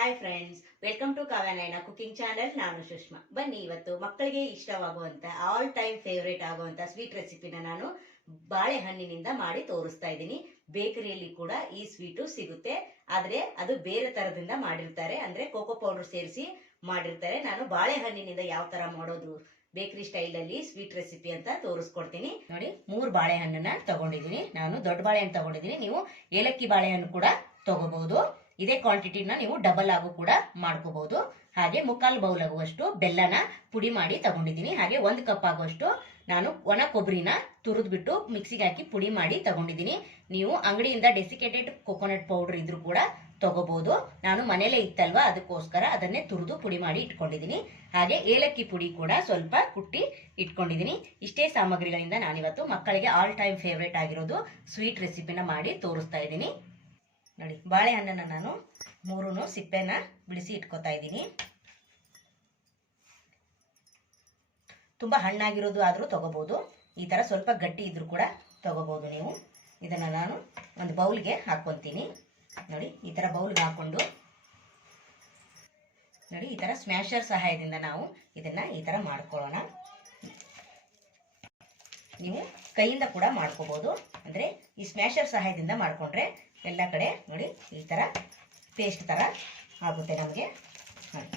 Hi friends welcome to ಕಾವ್ಯನಾಯಣ cooking channel ನಾನು ಸುಷ್ಮಾ. ಬನ್ನಿ, ಇವತ್ತು ಮಕ್ಕಳಿಗೆ ಇಷ್ಟವಾಗುವಂತ ಆಲ್ ಟೈಮ್ ಫೇವ್ರೇಟ್ ಆಗುವಂತ ಸ್ವೀಟ್ ರೆಸಿಪಿನ ನಾನು ಬಾಳೆಹಣ್ಣಿನಿಂದ ಮಾಡಿ ತೋರಿಸ್ತಾ ಇದ್ದೀನಿ. ಬೇಕರಿಯಲ್ಲಿ ಕೂಡ ಈ ಸ್ವೀಟು ಸಿಗುತ್ತೆ. ಆದ್ರೆ ಅದು ಬೇರೆ ತರದಿಂದ ಮಾಡಿರ್ತಾರೆ. ಅಂದ್ರೆ ಕೋಕೋ ಪೌಡರ್ ಸೇರಿಸಿ ಮಾಡಿರ್ತಾರೆ. ನಾನು ಬಾಳೆಹಣ್ಣಿನಿಂದ ಯಾವ ತರ ಮಾಡೋದು, ಬೇಕರಿ ಸ್ಟೈಲ್ ಅಲ್ಲಿ ಸ್ವೀಟ್ ರೆಸಿಪಿ ಅಂತ ತೋರಿಸ್ಕೊಡ್ತೀನಿ. ನೋಡಿ, ಮೂರು ಬಾಳೆಹಣ್ಣನ್ನ ತಗೊಂಡಿದ್ದೀನಿ. ನಾನು ದೊಡ್ಡ ಬಾಳೆಹಣ್ಣು ತಗೊಂಡಿದ್ದೀನಿ. ನೀವು ಏಲಕ್ಕಿ ಬಾಳೆಹಣ್ಣು ಕೂಡ ತಗೋಬಹುದು ಇದೇ ಕ್ವಾಂಟಿಟಿನ ನೀವು ಡಬಲ್ ಆಗು ಕೂಡ ಮಾಡ್ಕೋಬಹುದು. ಹಾಗೆ ಮುಕ್ಕಾಲು ಬೌಲ್ ಆಗುವಷ್ಟು ಬೆಲ್ಲನ ಪುಡಿ ಮಾಡಿ ತಗೊಂಡಿದ್ದೀನಿ. ಹಾಗೆ ಒಂದು ಕಪ್ ಆಗುವಷ್ಟು ನಾನು ಒಣ ಕೊಬ್ಬರಿನ ತುರಿದ್ಬಿಟ್ಟು ಮಿಕ್ಸಿಗೆ ಹಾಕಿ ಪುಡಿ ಮಾಡಿ ತಗೊಂಡಿದ್ದೀನಿ. ನೀವು ಅಂಗಡಿಯಿಂದ ಡೆಸಿಕೇಟೆಡ್ ಕೊಕೊನಟ್ ಪೌಡರ್ ಇದ್ರೂ ಕೂಡ ತಗೋಬಹುದು. ನಾನು ಮನೇಲೇ ಇತ್ತಲ್ವಾ, ಅದಕ್ಕೋಸ್ಕರ ಅದನ್ನೇ ತುರಿದು ಪುಡಿ ಮಾಡಿ ಇಟ್ಕೊಂಡಿದ್ದೀನಿ. ಹಾಗೆ ಏಲಕ್ಕಿ ಪುಡಿ ಕೂಡ ಸ್ವಲ್ಪ ಕುಟ್ಟಿ ಇಟ್ಕೊಂಡಿದ್ದೀನಿ. ಇಷ್ಟೇ ಸಾಮಗ್ರಿಗಳಿಂದ ನಾನಿವತ್ತು ಮಕ್ಕಳಿಗೆ ಆಲ್ ಟೈಮ್ ಫೇವ್ರೇಟ್ ಆಗಿರೋದು ಸ್ವೀಟ್ ರೆಸಿಪಿನ ಮಾಡಿ ತೋರಿಸ್ತಾ ಇದ್ದೀನಿ. ನೋಡಿ ಬಾಳೆಹಣ್ಣನ್ನು ನಾನು ಮೂರೂ ಸಿಪ್ಪೆನ ಬಿಡಿಸಿ ಇಟ್ಕೋತಾ ಇದ್ದೀನಿ. ತುಂಬ ಹಣ್ಣಾಗಿರೋದು ಆದರೂ ತಗೋಬೋದು. ಈ ಥರ ಸ್ವಲ್ಪ ಗಟ್ಟಿ ಇದ್ರೂ ಕೂಡ ತಗೋಬೋದು ನೀವು. ಇದನ್ನು ನಾನು ಒಂದು ಬೌಲ್ಗೆ ಹಾಕ್ಕೊತೀನಿ. ನೋಡಿ, ಈ ಥರ ಬೌಲ್ಗೆ ಹಾಕ್ಕೊಂಡು. ನೋಡಿ, ಈ ಥರ ಸ್ಮ್ಯಾಶರ್ ಸಹಾಯದಿಂದ ನಾವು ಇದನ್ನು ಈ ಥರ ಮಾಡ್ಕೊಳ್ಳೋಣ. ನೀವು ಕೈಯಿಂದ ಕೂಡ ಮಾಡ್ಕೋಬೋದು. ಅಂದರೆ ಈ ಸ್ಮ್ಯಾಶರ್ ಸಹಾಯದಿಂದ ಮಾಡಿಕೊಂಡ್ರೆ ಎಲ್ಲ ಕಡೆ ನೋಡಿ ಈ ಥರ ಪೇಸ್ಟ್ ಥರ ಆಗುತ್ತೆ ನಮಗೆ. ನೋಡಿ,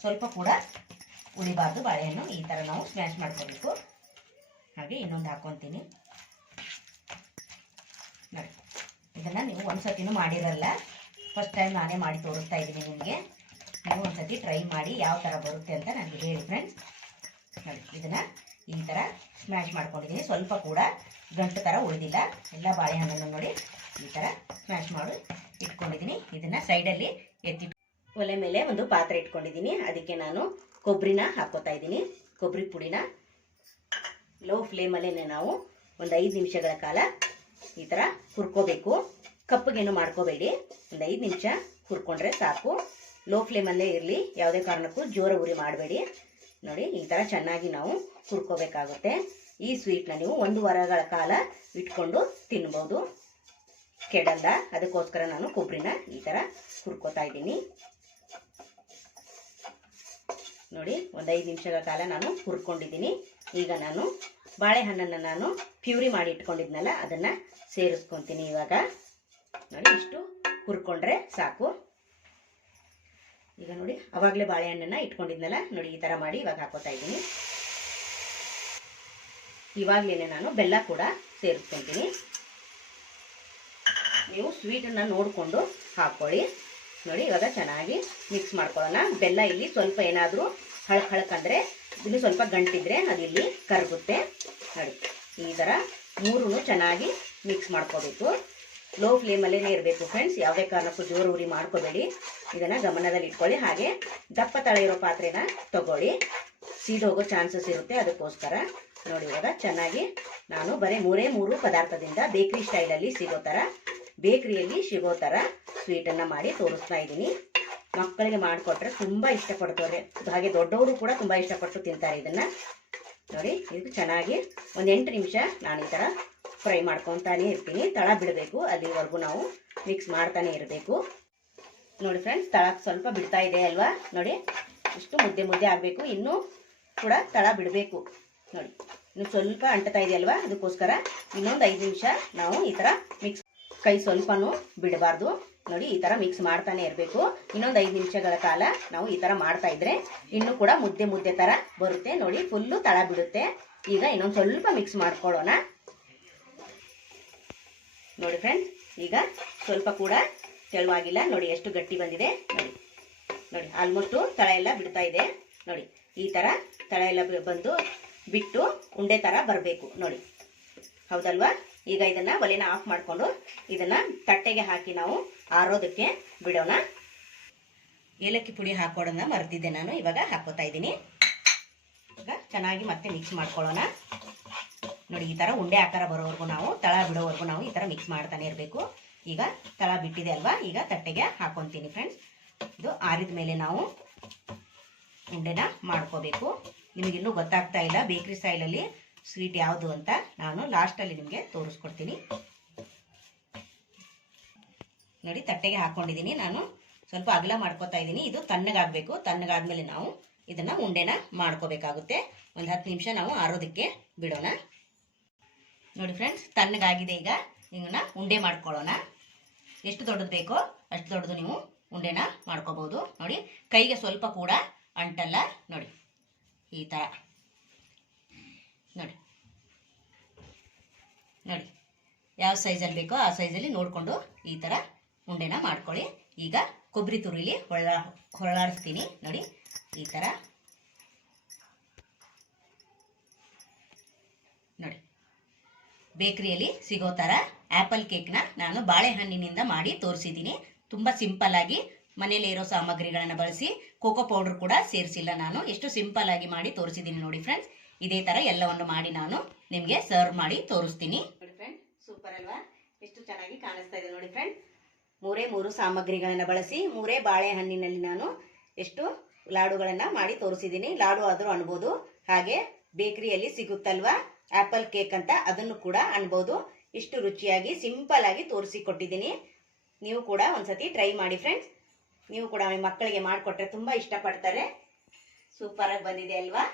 ಸ್ವಲ್ಪ ಕೂಡ ಉಳಿಬಾರ್ದು ಬಾಳೆಹಣ್ಣು ಈ ಥರ ನಾವು ಸ್ಮ್ಯಾಶ್ ಮಾಡ್ಕೋಬೇಕು. ಹಾಗೆ ಇನ್ನೊಂದು ಹಾಕ್ಕೊತೀನಿ ನೋಡಿ, ಇದನ್ನು ನೀವು ಒಂದು ಸತಿನೂ ಮಾಡಿರಲ್ಲ. ಫಸ್ಟ್ ಟೈಮ್ ನಾನೇ ಮಾಡಿ ತೋರಿಸ್ತಾ ಇದ್ದೀನಿ ನಿಮಗೆ. ನೀವು ಒಂದು ಸತಿ ಟ್ರೈ ಮಾಡಿ ಯಾವ ಥರ ಬರುತ್ತೆ ಅಂತ ನನಗೆ ಹೇಳಿ ಫ್ರೆಂಡ್ಸ್ ನೋಡಿ, ಇದನ್ನು ಈ ಥರ ಸ್ಮ್ಯಾಶ್ ಮಾಡ್ಕೊಂಡಿದ್ದೀನಿ. ಸ್ವಲ್ಪ ಕೂಡ ಗಂಟು ಥರ ಉಳಿದಿಲ್ಲ. ಎಲ್ಲ ಬಾಳೆಹಣ್ಣನ್ನು ನೋಡಿ ಈ ಥರ ಸ್ಮ್ಯಾಶ್ ಮಾಡಿ ಇಟ್ಕೊಂಡಿದ್ದೀನಿ. ಇದನ್ನು ಸೈಡಲ್ಲಿ ಎತ್ತಿ ಒಲೆ ಮೇಲೆ ಒಂದು ಪಾತ್ರೆ ಇಟ್ಕೊಂಡಿದ್ದೀನಿ. ಅದಕ್ಕೆ ನಾನು ಕೊಬ್ಬರಿನ ಹಾಕೋತಾ ಇದ್ದೀನಿ. ಕೊಬ್ಬರಿ ಪುಡಿನ ಲೋ ಫ್ಲೇಮಲ್ಲೇ ನಾವು ಒಂದು ಐದು ನಿಮಿಷಗಳ ಕಾಲ ಈ ಥರ ಹುರ್ಕೋಬೇಕು. ಕಪ್ಪಗೇನು ಮಾಡ್ಕೋಬೇಡಿ. ಒಂದು ಐದು ನಿಮಿಷ ಹುರ್ಕೊಂಡ್ರೆ ಸಾಕು. ಲೋ ಫ್ಲೇಮಲ್ಲೇ ಇರಲಿ. ಯಾವುದೇ ಕಾರಣಕ್ಕೂ ಜೋರ ಉರಿ ಮಾಡಬೇಡಿ. ನೋಡಿ, ಈ ಥರ ಚೆನ್ನಾಗಿ ನಾವು ಹುರ್ಕೋಬೇಕಾಗುತ್ತೆ. ಈ ಸ್ವೀಟ್ನ ನೀವು ಒಂದು ವಾರಗಳ ಕಾಲ ಇಟ್ಕೊಂಡು ತಿನ್ಬೋದು. ಕೆಡಲ್ಲ. ಅದಕ್ಕೋಸ್ಕರ ನಾನು ಕೊಬ್ಬರಿನ ಈ ಥರ ಹುರ್ಕೋತಾ ಇದ್ದೀನಿ. ನೋಡಿ, ಒಂದು ಐದು ನಿಮಿಷಗಳ ಕಾಲ ನಾನು ಹುರ್ಕೊಂಡಿದ್ದೀನಿ. ಈಗ ನಾನು ಬಾಳೆಹಣ್ಣನ್ನು ನಾನು ಪ್ಯೂರಿ ಮಾಡಿ ಇಟ್ಕೊಂಡಿದ್ನಲ್ಲ, ಅದನ್ನು ಸೇರಿಸ್ಕೊತೀನಿ ಇವಾಗ. ನೋಡಿ, ಇಷ್ಟು ಹುರ್ಕೊಂಡ್ರೆ ಸಾಕು. ಈಗ ನೋಡಿ, ಅವಾಗಲೇ ಬಾಳೆಹಣ್ಣನ್ನು ಇಟ್ಕೊಂಡಿದ್ನಲ್ಲ? ನೋಡಿ, ಈ ಥರ ಮಾಡಿ ಇವಾಗ ಹಾಕೋತಾ ಇದ್ದೀನಿ. ಇವಾಗಲೇ ನಾನು ಬೆಲ್ಲ ಕೂಡ ಸೇರಿಸ್ಕೊತೀನಿ. ನೀವು ಸ್ವೀಟನ್ನು ನೋಡಿಕೊಂಡು ಹಾಕ್ಕೊಳ್ಳಿ ನೋಡಿ, ಇವಾಗ ಚೆನ್ನಾಗಿ ಮಿಕ್ಸ್ ಮಾಡ್ಕೊಳ್ಳೋಣ. ಬೆಲ್ಲ ಇಲ್ಲಿ ಸ್ವಲ್ಪ ಏನಾದರೂ ಹಳಕ್ ಹಳಕಂದರೆ ಇಲ್ಲಿ ಸ್ವಲ್ಪ ಗಂಟಿದ್ರೆ ಅದು ಇಲ್ಲಿ ಕರಗುತ್ತೆ. ನೋಡಿ, ಈ ಥರ ಮೂರೂ ಚೆನ್ನಾಗಿ ಮಿಕ್ಸ್ ಮಾಡ್ಕೋಬೇಕು. ಲೋ ಫ್ಲೇಮಲ್ಲೇ ಇರಬೇಕು ಫ್ರೆಂಡ್ಸ್ ಯಾವುದೇ ಕಾರಣಕ್ಕೂ ಜೋರು ಉರಿ ಮಾಡ್ಕೋಬೇಡಿ. ಇದನ್ನು ಗಮನದಲ್ಲಿ ಇಟ್ಕೊಳ್ಳಿ ಹಾಗೆ ದಪ್ಪ ತಳ ಇರೋ ಪಾತ್ರೆನ ತಗೊಳ್ಳಿ. ಸೀದೋಗೋ ಚಾನ್ಸಸ್ ಇರುತ್ತೆ ಅದಕ್ಕೋಸ್ಕರ. ನೋಡಿ, ಇವಾಗ ಚೆನ್ನಾಗಿ ನಾನು ಬರೀ ಮೂರೇ ಮೂರು ಪದಾರ್ಥದಿಂದ ಬೇಕ್ರಿ ಸ್ಟೈಲಲ್ಲಿ ಸಿಗೋ ಥರ, ಬೇಕ್ರಿಯಲ್ಲಿ ಸಿಗೋ ಥರ ಸ್ವೀಟನ್ನು ಮಾಡಿ ತೋರಿಸ್ತಾ ಇದ್ದೀನಿ. ಮಕ್ಕಳಿಗೆ ಮಾಡಿಕೊಟ್ರೆ ತುಂಬ ಇಷ್ಟಪಡ್ತಾರೆ. ಹಾಗೆ ದೊಡ್ಡವರು ಕೂಡ ತುಂಬ ಇಷ್ಟಪಟ್ಟು ತಿಂತಾರೆ ಇದನ್ನು. ನೋಡಿ ಇದು ಚೆನ್ನಾಗಿ ಒಂದು ಎಂಟು ನಿಮಿಷ ನಾನು ಈ ಥರ ಫ್ರೈ ಮಾಡ್ಕೊತಾನೆ ಇರ್ತೀನಿ. ತಳ ಬಿಡಬೇಕು. ಅಲ್ಲಿವರೆಗೂ ನಾವು ಮಿಕ್ಸ್ ಮಾಡ್ತಾನೆ ಇರಬೇಕು. ನೋಡಿ ಫ್ರೆಂಡ್ಸ್ ತಳ ಸ್ವಲ್ಪ ಬಿಡ್ತಾ ಇದೆ ಅಲ್ವಾ? ನೋಡಿ, ಇಷ್ಟು ಮುದ್ದೆ ಮುದ್ದೆ ಆಗಬೇಕು. ಇನ್ನೂ ಕೂಡ ತಳ ಬಿಡಬೇಕು. ನೋಡಿ, ಇನ್ನು ಸ್ವಲ್ಪ ಅಂಟತಾ ಇದೆ ಅಲ್ವಾ? ಅದಕ್ಕೋಸ್ಕರ ಇನ್ನೊಂದು ಐದು ನಿಮಿಷ ನಾವು ಈ ಥರ ಮಿಕ್ಸ್ ಕೈ ಸ್ವಲ್ಪನೂ ಬಿಡಬಾರ್ದು. ನೋಡಿ, ಈ ಥರ ಮಿಕ್ಸ್ ಮಾಡ್ತಾನೆ ಇರಬೇಕು. ಇನ್ನೊಂದು ಐದು ನಿಮಿಷಗಳ ಕಾಲ ನಾವು ಈ ಥರ ಮಾಡ್ತಾ ಇದ್ರೆ ಇನ್ನೂ ಕೂಡ ಮುದ್ದೆ ಮುದ್ದೆ ಥರ ಬರುತ್ತೆ. ನೋಡಿ ಫುಲ್ಲು ತಳ ಬಿಡುತ್ತೆ. ಈಗ ಇನ್ನೊಂದು ಸ್ವಲ್ಪ ಮಿಕ್ಸ್ ಮಾಡ್ಕೊಳ್ಳೋಣ. ನೋಡಿ ಫ್ರೆಂಡ್ಸ್ ಈಗ ಸ್ವಲ್ಪ ಕೂಡ ತೆಳುವಾಗಿಲ್ಲ. ನೋಡಿ, ಎಷ್ಟು ಗಟ್ಟಿ ಬಂದಿದೆ. ನೋಡಿ ನೋಡಿ ಆಲ್ಮೋಸ್ಟ್ ತಳ ಎಲ್ಲ ಬಿಡ್ತಾ ಇದೆ. ನೋಡಿ, ಈ ಥರ ತಳ ಎಲ್ಲ ಬಂದು ಬಿಟ್ಟು ಉಂಡೆ ಥರ ಬರಬೇಕು. ನೋಡಿ, ಹೌದಲ್ವಾ? ಈಗ ಇದನ್ನ ಒಲೆನ ಆಫ್ ಮಾಡಿಕೊಂಡು ಇದನ್ನ ತಟ್ಟೆಗೆ ಹಾಕಿ ನಾವು ಆರೋದಕ್ಕೆ ಬಿಡೋಣ. ಏಲಕ್ಕಿ ಪುಡಿ ಹಾಕೋದನ್ನ ಮರೆತಿದ್ದೆ ನಾನು, ಇವಾಗ ಹಾಕೋತಾ ಇದ್ದೀನಿ. ಈಗ ಚೆನ್ನಾಗಿ ಮತ್ತೆ ಮಿಕ್ಸ್ ಮಾಡ್ಕೊಳ್ಳೋಣ. ನೋಡಿ, ಈ ಥರ ಉಂಡೆ ಆಕಾರ ಬರೋವರೆಗೂ ನಾವು, ತಳ ಬಿಡೋವರೆಗೂ ನಾವು ಈ ಥರ ಮಿಕ್ಸ್ ಮಾಡ್ತಾನೆ ಇರಬೇಕು. ಈಗ ತಳ ಬಿಟ್ಟಿದೆ ಅಲ್ವಾ? ಈಗ ತಟ್ಟೆಗೆ ಹಾಕೊತೀನಿ ಫ್ರೆಂಡ್ಸ್ ಇದು ಆರಿದ ಮೇಲೆ ನಾವು ಉಂಡೆನ ಮಾಡ್ಕೋಬೇಕು. ನಿಮಗಿನ್ನೂ ಗೊತ್ತಾಗ್ತಾ ಇಲ್ಲ ಬೇಕ್ರಿ ಸ್ಟೈಲಲ್ಲಿ ಸ್ವೀಟ್ ಯಾವುದು ಅಂತ ನಾನು ಲಾಸ್ಟಲ್ಲಿ ನಿಮಗೆ ತೋರಿಸ್ಕೊಡ್ತೀನಿ. ನೋಡಿ, ತಟ್ಟೆಗೆ ಹಾಕ್ಕೊಂಡಿದ್ದೀನಿ ನಾನು. ಸ್ವಲ್ಪ ಅಗಲ ಮಾಡ್ಕೋತಾ ಇದ್ದೀನಿ. ಇದು ತಣ್ಣಗಾಗಬೇಕು. ತಣ್ಣಗಾದ್ಮೇಲೆ ನಾವು ಇದನ್ನ ಉಂಡೆನ ಮಾಡ್ಕೋಬೇಕಾಗುತ್ತೆ. ಒಂದು ಹತ್ತು ನಿಮಿಷ ನಾವು ಆರೋದಕ್ಕೆ ಬಿಡೋಣ. ನೋಡಿ ಫ್ರೆಂಡ್ಸ್ ತಣ್ಣಗಾಗಿದೆ ಈಗ. ಇವನ್ನ ಉಂಡೆ ಮಾಡ್ಕೊಳ್ಳೋಣ. ಎಷ್ಟು ದೊಡ್ಡದು ಬೇಕೋ ಅಷ್ಟು ದೊಡ್ಡದು ನೀವು ಉಂಡೆನ ಮಾಡ್ಕೋಬಹುದು. ನೋಡಿ, ಕೈಗೆ ಸ್ವಲ್ಪ ಕೂಡ ಅಂಟಲ್ಲ. ನೋಡಿ, ಈ ಥರ ನೋಡಿ ನೋಡಿ, ಯಾವ ಸೈಜಲ್ಲಿ ಬೇಕೋ ಆ ಸೈಜಲ್ಲಿ ನೋಡಿಕೊಂಡು ಈ ಥರ ಉಂಡೆನ ಮಾಡ್ಕೊಳ್ಳಿ. ಈಗ ಕೊಬ್ಬರಿ ತುರಿಲಿ ಹೊಳ್ಳ ಹೊರಳಾಡಿಸ್ತೀನಿ ನೋಡಿ, ಈ ಥರ ನೋಡಿ ಬೇಕರಿಯಲ್ಲಿ ಸಿಗೋ ಥರ ಆ್ಯಪಲ್ ಕೇಕ್ನ ನಾನು ಬಾಳೆಹಣ್ಣಿನಿಂದ ಮಾಡಿ ತೋರಿಸಿದ್ದೀನಿ. ತುಂಬ ಸಿಂಪಲ್ ಆಗಿ ಮನೇಲಿ ಇರೋ ಸಾಮಗ್ರಿಗಳನ್ನು ಬಳಸಿ, ಕೋಕೋ ಪೌಡರ್ ಕೂಡ ಸೇರಿಸಿಲ್ಲ ನಾನು. ಎಷ್ಟು ಸಿಂಪಲ್ ಆಗಿ ಮಾಡಿ ತೋರಿಸಿದ್ದೀನಿ ನೋಡಿ ಫ್ರೆಂಡ್ಸ್ ಇದೇ ಥರ ಎಲ್ಲವನ್ನು ಮಾಡಿ ನಾನು ನಿಮಗೆ ಸರ್ವ್ ಮಾಡಿ ತೋರಿಸ್ತೀನಿ. ನೋಡಿ ಫ್ರೆಂಡ್ ಸೂಪರ್ ಅಲ್ವಾ? ಎಷ್ಟು ಚೆನ್ನಾಗಿ ಕಾಣಿಸ್ತಾ ಇದೆ ನೋಡಿ ಫ್ರೆಂಡ್ ಮೂರೇ ಮೂರು ಸಾಮಗ್ರಿಗಳನ್ನು ಬಳಸಿ, ಮೂರೇ ಬಾಳೆಹಣ್ಣಿನಲ್ಲಿ ನಾನು ಎಷ್ಟು ಲಾಡುಗಳನ್ನು ಮಾಡಿ ತೋರಿಸಿದ್ದೀನಿ. ಲಾಡು ಆದರೂ ಅನ್ಬೋದು. ಹಾಗೆ ಬೇಕರಿಯಲ್ಲಿ ಸಿಗುತ್ತಲ್ವಾ? ಆಪಲ್ ಕೇಕ್ ಅಂತ ಅದನ್ನು ಕೂಡ ಅನ್ಬೋದು. ಇಷ್ಟು ರುಚಿಯಾಗಿ, ಸಿಂಪಲ್ ಆಗಿ ತೋರಿಸಿ ಕೊಟ್ಟಿದ್ದೀನಿ. ನೀವು ಕೂಡ ಒಂದ್ಸತಿ ಟ್ರೈ ಮಾಡಿ ಫ್ರೆಂಡ್ಸ್. ನೀವು ಕೂಡ ಮಕ್ಕಳಿಗೆ ಮಾಡಿಕೊಟ್ರೆ ತುಂಬ ಇಷ್ಟಪಡ್ತಾರೆ. ಸೂಪರ್ ಆಗಿ ಬಂದಿದೆ ಅಲ್ವಾ?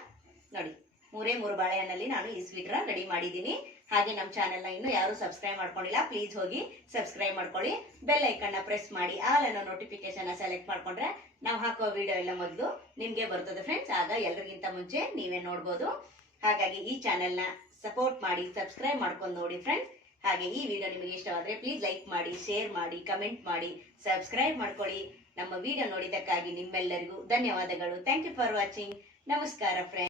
ನೋಡಿ, ಮೂರೇ ಮೂರು ಬಾಳೆಹಣ್ಣಲ್ಲಿ ನಾನು ಈ ಸ್ವೀಟ್ನ ರೆಡಿ ಮಾಡಿದ್ದೀನಿ. ಹಾಗೆ ನಮ್ಮ ಚಾನೆಲ್ನ ಇನ್ನೂ ಯಾರು ಸಬ್ಸ್ಕ್ರೈಬ್ ಮಾಡ್ಕೊಂಡಿಲ್ಲ ಪ್ಲೀಸ್ ಹೋಗಿ ಸಬ್ಸ್ಕ್ರೈಬ್ ಮಾಡ್ಕೊಳ್ಳಿ. ಬೆಲ್ ಐಕನ್ನ ಪ್ರೆಸ್ ಮಾಡಿ ಆಲ್ ಅನ್ನೋ ನೋಟಿಫಿಕೇಶನ್ ಸೆಲೆಕ್ಟ್ ಮಾಡ್ಕೊಂಡ್ರೆ ನಾವು ಹಾಕೋ ವಿಡಿಯೋ ಎಲ್ಲ ಮೊದಲು ನಿಮಗೆ ಬರ್ತದೆ ಫ್ರೆಂಡ್ಸ್. ಆಗ ಎಲ್ರಿಗಿಂತ ಮುಂಚೆ ನೀವೇ ನೋಡ್ಬೋದು. ಹಾಗಾಗಿ ಈ ಚಾನೆಲ್ನ ಸಪೋರ್ಟ್ ಮಾಡಿ ಸಬ್ಸ್ಕ್ರೈಬ್ ಮಾಡ್ಕೊಂಡು ನೋಡಿ ಫ್ರೆಂಡ್ಸ್ ಹಾಗೆ ಈ ವಿಡಿಯೋ ನಿಮಗೆ ಇಷ್ಟವಾದರೆ ಪ್ಲೀಸ್ ಲೈಕ್ ಮಾಡಿ ಶೇರ್ ಮಾಡಿ ಕಮೆಂಟ್ ಮಾಡಿ ಸಬ್ಸ್ಕ್ರೈಬ್ ಮಾಡ್ಕೊಳ್ಳಿ. ನಮ್ಮ ವಿಡಿಯೋ ನೋಡಿದ್ದಕ್ಕಾಗಿ ನಿಮ್ಮೆಲ್ಲರಿಗೂ ಧನ್ಯವಾದಗಳು. ಥ್ಯಾಂಕ್ ಯು ಫಾರ್ ವಾಚಿಂಗ್ ನಮಸ್ಕಾರ ಫ್ರೆಂಡ್ಸ್